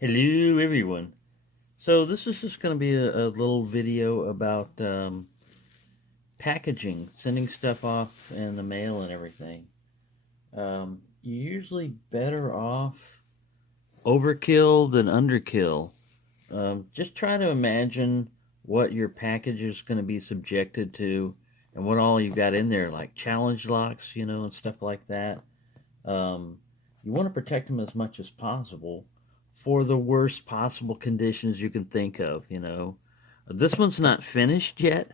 Hello, everyone. So this is just going to be a little video about packaging, sending stuff off in the mail and everything. You're usually better off overkill than underkill. Just try to imagine what your package is going to be subjected to and what all you've got in there, like challenge locks, and stuff like that. You want to protect them as much as possible for the worst possible conditions you can think of. This one's not finished yet,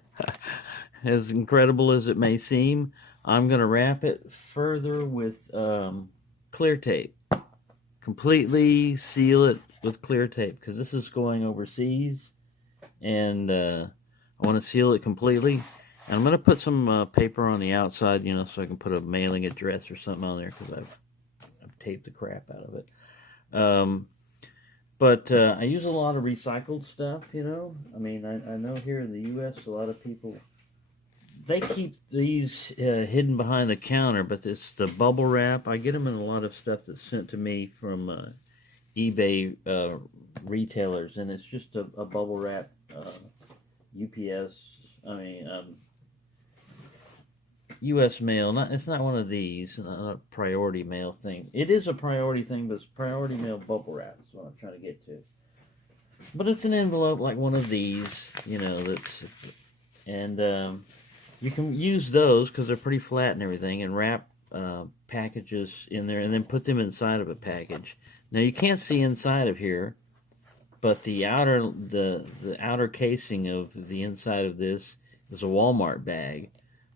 as incredible as it may seem. I'm going to wrap it further with clear tape. Completely seal it with clear tape because this is going overseas and I want to seal it completely. And I'm going to put some paper on the outside, so I can put a mailing address or something on there because I've taped the crap out of it. But I use a lot of recycled stuff. I mean, I know here in the U.S. a lot of people, they keep these hidden behind the counter, but it's the bubble wrap. I get them in a lot of stuff that's sent to me from eBay retailers, and it's just a bubble wrap UPS. I mean, U.S. mail. It's not one of these. Not a priority mail thing. It is a priority thing, but it's priority mail bubble wrap. That's what I'm trying to get to. But it's an envelope like one of these. That's and you can use those because they're pretty flat and everything, and wrap packages in there, and then put them inside of a package. Now you can't see inside of here, but the outer casing of the inside of this is a Walmart bag.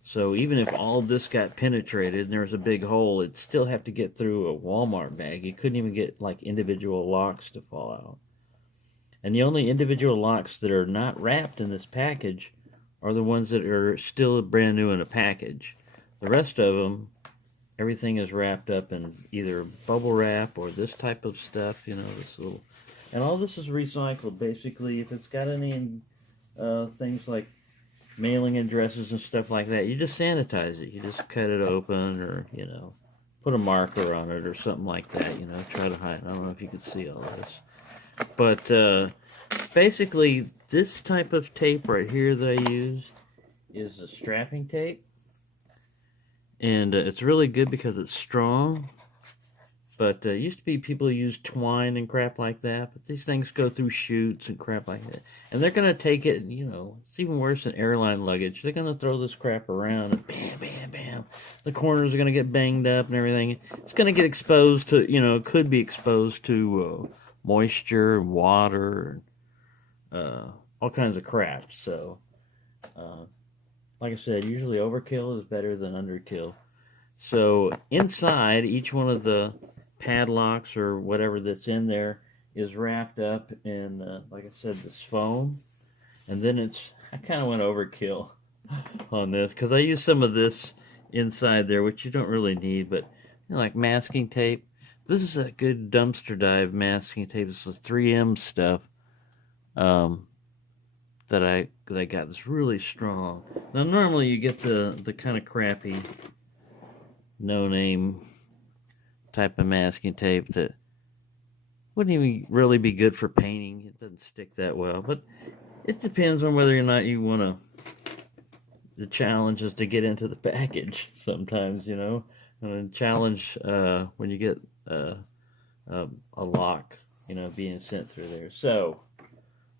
So even if all of this got penetrated and there was a big hole, it'd still have to get through a Walmart bag. You couldn't even get like individual locks to fall out. And the only individual locks that are not wrapped in this package are the ones that are still brand new in a package. The rest of them, everything is wrapped up in either bubble wrap or this type of stuff, this little. And all this is recycled, basically. If it's got any things like mailing addresses and stuff like that, you just sanitize it. You just cut it open or, put a marker on it or something like that, try to hide. I don't know if you can see all this. But basically, this type of tape right here that I use is a strapping tape. And it's really good because it's strong. But used to be people who use twine and crap like that, but these things go through chutes and crap like that. And they're going to take it, it's even worse than airline luggage. They're going to throw this crap around and bam, bam, bam. The corners are going to get banged up and everything. It's going to get exposed to, it could be exposed to moisture and water, all kinds of crap. So, like I said, usually overkill is better than underkill. So inside each one of the padlocks or whatever that's in there is wrapped up in, like I said, this foam. And then I kind of went overkill on this because I used some of this inside there, which you don't really need, but like masking tape. This is a good dumpster dive masking tape. This is 3M stuff that I got. It's really strong. Now normally you get the kind of crappy no-name type of masking tape that wouldn't even really be good for painting. It doesn't stick that well, but it depends on whether or not you want to. The challenge is to get into the package sometimes, and the challenge when you get a lock, being sent through there. So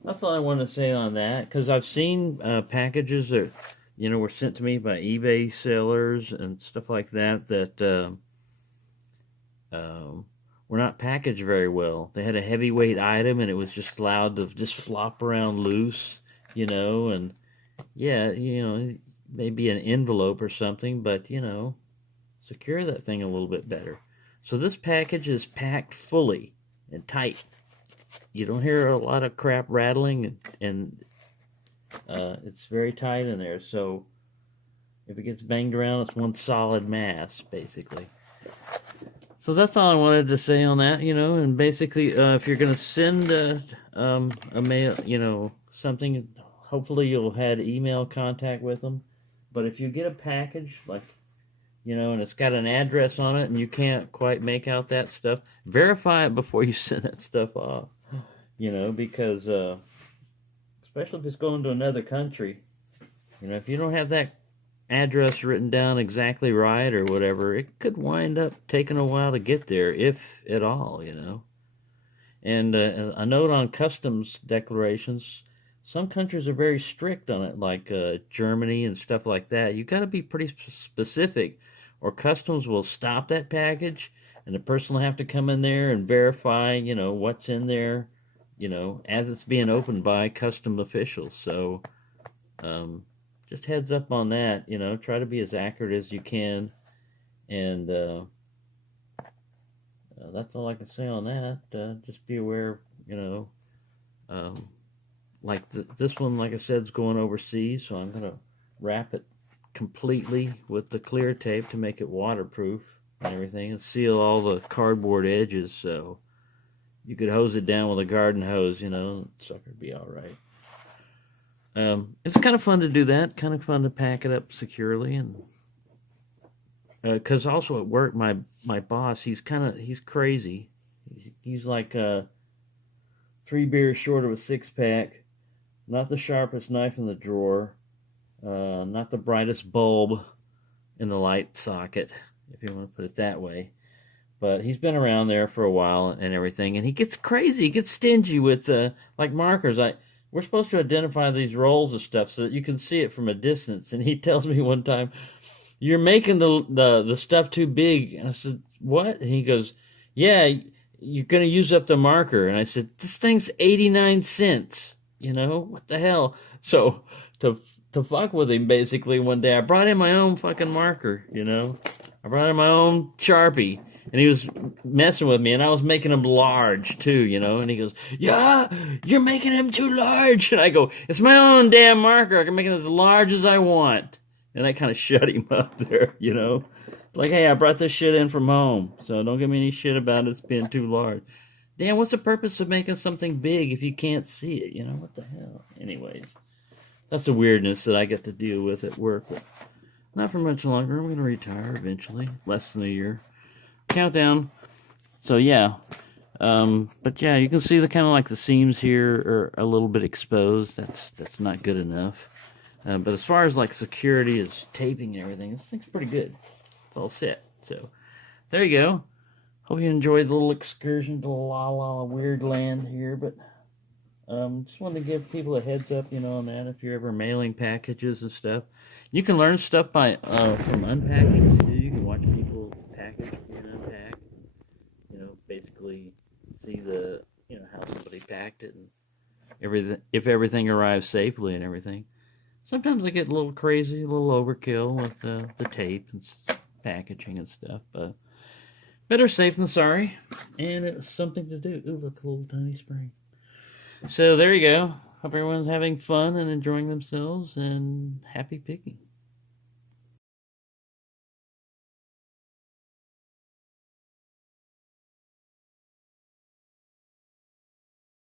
that's all I want to say on that, because I've seen packages that were sent to me by eBay sellers and stuff like that were not packaged very well. They had a heavyweight item and it was just allowed to just flop around loose, and yeah, maybe an envelope or something, but secure that thing a little bit better. So this package is packed fully and tight. You don't hear a lot of crap rattling, and it's very tight in there. So if it gets banged around, it's one solid mass, basically. So that's all I wanted to say on that, and basically, if you're going to send a mail, something, hopefully you'll have email contact with them. But if you get a package, like, and it's got an address on it and you can't quite make out that stuff, verify it before you send that stuff off. you know, because especially if it's going to another country, you know, if you don't have that address written down exactly right or whatever, it could wind up taking a while to get there, if at all, you know. And a note on customs declarations: some countries are very strict on it, like Germany and stuff like that. You got to be pretty specific, or customs will stop that package, and the person will have to come in there and verify, you know, what's in there, you know, as it's being opened by custom officials. So, just heads up on that. You know, try to be as accurate as you can, and that's all I can say on that. Just be aware, you know. Like this one, like I said, is going overseas, so I'm gonna wrap it completely with the clear tape to make it waterproof and everything, and seal all the cardboard edges, so you could hose it down with a garden hose, you know, sucker'd be all right. It's kind of fun to do that, kind of fun to pack it up securely, and because also at work, my boss, he's crazy. He's like 3 beers short of a 6-pack, not the sharpest knife in the drawer, not the brightest bulb in the light socket, if you want to put it that way. But he's been around there for a while and everything, and he gets crazy, he gets stingy with like markers. We're supposed to identify these rolls of stuff so that you can see it from a distance, and he tells me one time, "You're making the stuff too big." And I said, "What?" And he goes, "Yeah, you're going to use up the marker." And I said, "This thing's 89 cents. You know, what the hell?" So to fuck with him, basically, one day I brought in my own fucking marker, you know. I brought in my own Sharpie, and he was messing with me, and I was making him large too, you know. And he goes, "Yeah, you're making him too large." And I go, "It's my own damn marker. I can make it as large as I want." And I kind of shut him up there, you know. Like, "Hey, I brought this shit in from home, so don't give me any shit about it being too large." Damn, what's the purpose of making something big if you can't see it? You know, what the hell? Anyways, that's the weirdness that I get to deal with at work. But not for much longer. I'm going to retire eventually. Less than a year. Countdown. So, yeah. But, yeah, you can see the kind of like the seams here are a little bit exposed. That's not good enough. But as far as like security is taping and everything, this thing's pretty good. It's all set. So, there you go. Hope you enjoyed the little excursion to La Weird Land here, but just wanted to give people a heads up, you know, on that if you're ever mailing packages and stuff. You can learn stuff by from unpacking too. You can watch people package and unpack. You know, basically see the, you know, how somebody packed it and everything, if everything arrives safely and everything. Sometimes I get a little crazy, a little overkill with the tape and packaging and stuff, but better safe than sorry, and it's something to do. Ooh, look, a little tiny spring. So there you go. Hope everyone's having fun and enjoying themselves, and happy picking.